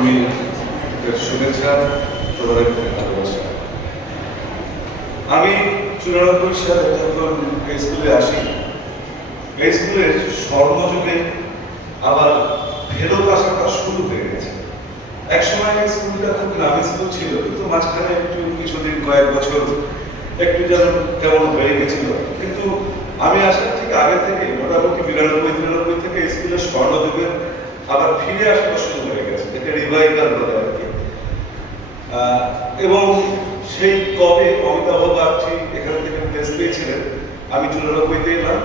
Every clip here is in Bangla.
তুমি শুনেছা, তোমাদের ভালোবাসা। আমি 94 সালে যখন এই স্কুলে আসি, এই স্কুলের স্বর্ণযুগে আবার ফেরত আসাটা শুরু হয়ে গেছে। একসময় এই স্কুলটা খুব নামি স্কুল ছিল, কিন্তু মাঝখানে একটু কিছুদিন কয়েক বছর একটু যেন কেমন হয়ে গেছিল। কিন্তু আমি আসার ঠিক আগে থেকে মোটামুটি 92-93 থেকে এই স্কুলের স্বর্ণযুগে আবার ফিরে আসাটা শুরু হয়ে গেছে, এটা রিভাইভাল বলে আর কি। এবং সেই কবে অমিতাভ বাগচি এখান থেকে প্লেস পেয়েছিলেন, আমি 94-তে এলাম,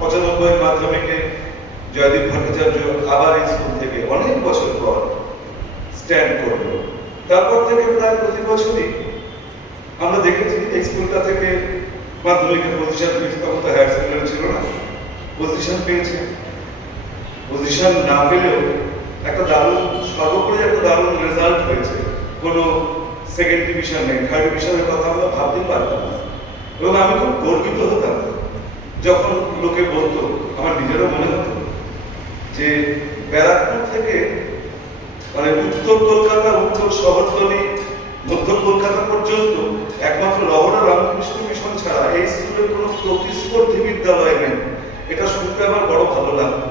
95 মাধ্যমিকে জয়দীপ ভট্টাচার্য আবার এই স্কুল থেকে অনেক বছর পর স্ট্যান্ড করলো। তারপর থেকে প্রায় প্রতি বছরই আমরা দেখেছি এই স্কুলটা থেকে মাধ্যমিকের পজিশন পেয়েছে, তখন তো হায়ার সেকেন্ডারি ছিল না, পজিশন পেয়েছে। পজিশন না পেলেও একটা দারুণ, সর্বোপরি একটা দারুণ রেজাল্ট হয়েছে। কোনো সেকেন্ড ডিভিশন নেই, থার্ড ডিভিশনের কথা আমরা ভাবতেই পারতাম না। এবং আমি খুব গর্বিত হতাম যখন লোকে বলতো, আমার নিজেরও মনে হতো যে ব্যারাকপুর থেকে মানে উত্তর কলকাতা, উত্তর শহরতলি, মধ্য কলকাতা পর্যন্ত একমাত্র রহরা রামকৃষ্ণ মিশন ছাড়া এই স্কুলের কোনো প্রতিস্পর্ধী বিদ্যালয় নেই। এটা শুনতে আমার বড় ভালো লাগতো।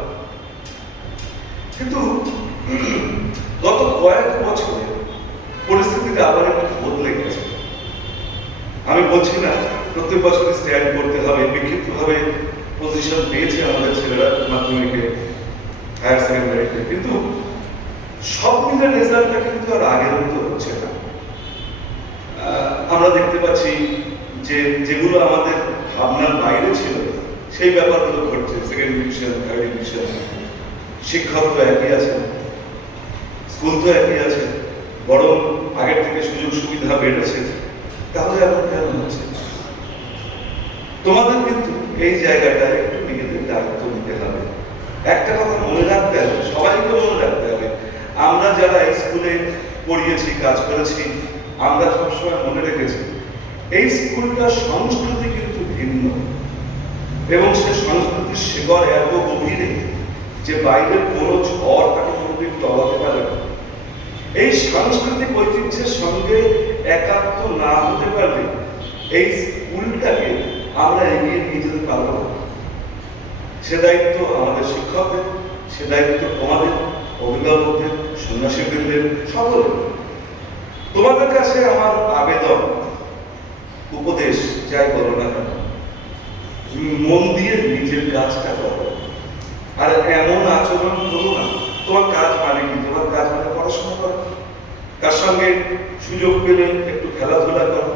কিন্তু গত কয়েক বছরে পরিস্থিতিটা আবার একটু বদলে গেছে। আমি বলছি না প্রত্যেক বছর স্ট্যান্ড করতে হবে, বিক্ষিপ্তভাবে পজিশন পেয়েছে আমাদের ছেলেরা মাধ্যমিকে, হায়ার সেকেন্ডারিতে, কিন্তু সব মিলে রেজাল্টটা কিন্তু আর আগের মতো হচ্ছে না। আমরা দেখতে পাচ্ছি যে যেগুলো আমাদের ভাবনার বাইরে ছিল সেই ব্যাপারগুলো ঘটছে। সেকেন্ড ডিভিশন, থার্ড ডিভিশন, শিক্ষক তো একই আছে, স্কুল তো একই আছে, বরং আগের থেকে সুযোগ সুবিধা বেড়েছে। তাহলে এখন কেন হচ্ছে? তোমাদের কিন্তু এই জায়গাটায় একটু নিজেদের দায়িত্ব নিতে হবে। একটা কথা মনে রাখতে হবে, সবাইকে মনে রাখতে হবে, আমরা যারা এই স্কুলে পড়িয়েছি, কাজ করেছি, আমরা সবসময় মনে রেখেছি এই স্কুলটার সংস্কৃতি কিন্তু ভিন্ন, এবং সে সংস্কৃতির শিকড় এত গভীরে যে বাইরের কোনো ঝড় তাকে কোনোদিন টলাতে পারে না। এই সাংস্কৃতিক ঐতিহ্যের সঙ্গে একাত্ম না হতে পারলে এই স্কুলটাকে আমরা এগিয়ে নিয়ে যেতে পারবো না। সে দায়িত্ব আমাদের শিক্ষকদের, সে দায়িত্ব তোমাদের, অভিভাবকদের, সন্ন্যাসীবৃন্দের, সকলের। তোমাদের কাছে আমার আবেদন, উপদেশ যাই বলো না কেন, মন দিয়ে নিজের কাজটা করো। আর এমন আচরণ করো না তোমার কাজ মানে কি, তোমার কাজ মানে পড়াশোনা করো। তার সঙ্গে সুযোগ পেলে একটু খেলাধুলা করো,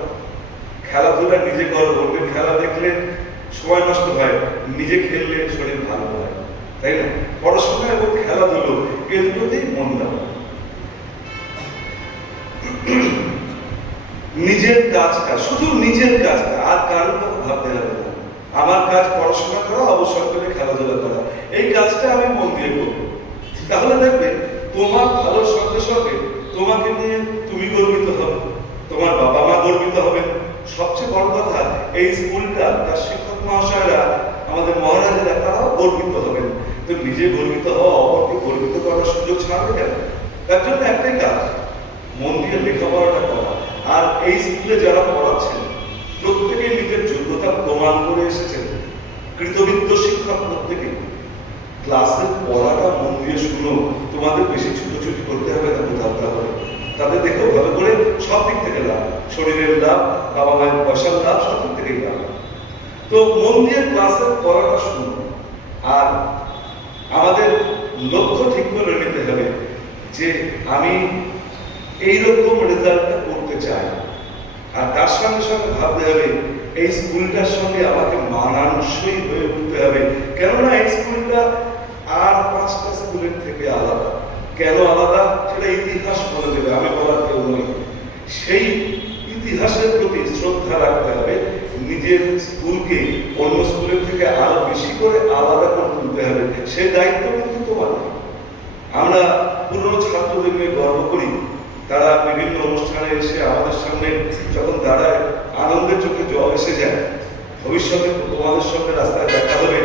খেলাধুলা নিজে করো। অন্যের খেলা দেখলে সময় নষ্ট হয়, নিজে খেললে শরীর ভালো হয়, তাই না? পড়াশোনা এবং খেলাধুলো এর দুটোতেই মন দাও। নিজের কাজটা, শুধু নিজের কাজটা, আর কারোর কথা ভাবতে হবে না। আমার কাজ পড়াশোনা করা, অবসর করে খেলাধুলা করা, এই কাজটা আমি মন দিয়ে করবো। তাহলে দেখবে তোমার ভালোর সঙ্গে সঙ্গে তোমাকে নিয়ে তুমি গর্বিত হবে, তোমার বাবা মা গর্বিত হবে। সবচেয়ে বড় কথা, এই স্কুলটা, তার শিক্ষক মহাশয়রা, আমাদের মহারাজেরা, তারাও গর্বিত হবেন। তো নিজে গর্বিত হওয়া, অপরকে গর্বিত করার সুযোগ ছাড়বে কেন? তার জন্য একটাই কাজ, মন দিয়ে লেখাপড়াটা করা। আর এই স্কুলে যারা পড়াচ্ছেন প্রত্যেকেই নিজের যোগ্যতা প্রমাণ করে এসেছেন। কৃতবিদ্য শিক্ষক প্রত্যেকেই। ক্লাসের পড়াটা মন দিয়ে শুনো, তোমাদের বেশি ছুটোছুটি করতে হবে না কোথাও, তাহলে তাদের দেখেও ভালো করে সব দিক থেকে লাভ, শরীরের লাভ, বাবা মায়ের পয়সার লাভ, সব দিক থেকেই লাভ। তো মন দিয়ে ক্লাসের পড়াটা শুনো। আর আমাদের লক্ষ্য ঠিক করে নিতে হবে যে আমি এইরকম রেজাল্টটা করতে চাই। আর তার সঙ্গে সঙ্গে ভাবতে হবে এই স্কুলটার সঙ্গে আমাকে মানানসই হয়ে উঠতে হবে। কেননা এই স্কুলটা আর 5টা স্কুলের থেকে আলাদা। কেন আলাদা সেটা ইতিহাস বলে দেবে, আমি বলার কেউ নই। সেই ইতিহাসের প্রতি শ্রদ্ধা রাখতে হবে, নিজের স্কুলকে অন্য স্কুলের থেকে আরো বেশি করে আলাদা করে তুলতে হবে। সেই দায়িত্ব কিন্তু তোমার। আমরা পুরনো ছাত্রদের নিয়ে গর্ব করি, তারা বিভিন্ন অনুষ্ঠানে এসে আমাদের সামনে যখন দাঁড়ায়, আনন্দের চোখে জল এসে যায়। ভবিষ্যতে তোমাদের সঙ্গে রাস্তায় দেখা হবে,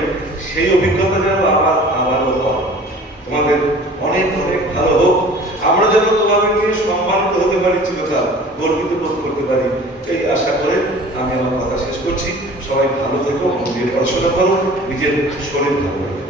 সেই অভিজ্ঞতা যেন আমারও হয়। তোমাদের অনেক অনেক ভালো হোক। আমরা যেন তোমাদের নিয়ে সম্মানিত হতে পারি, চিরকাল গর্বিত বোধ করতে পারি, এই আশা করে আমি আমার কথা শেষ করছি। সবাই ভালো থেকো, মন দিয়ে পড়াশোনা করো, নিজের শরীর ভালো রাখো।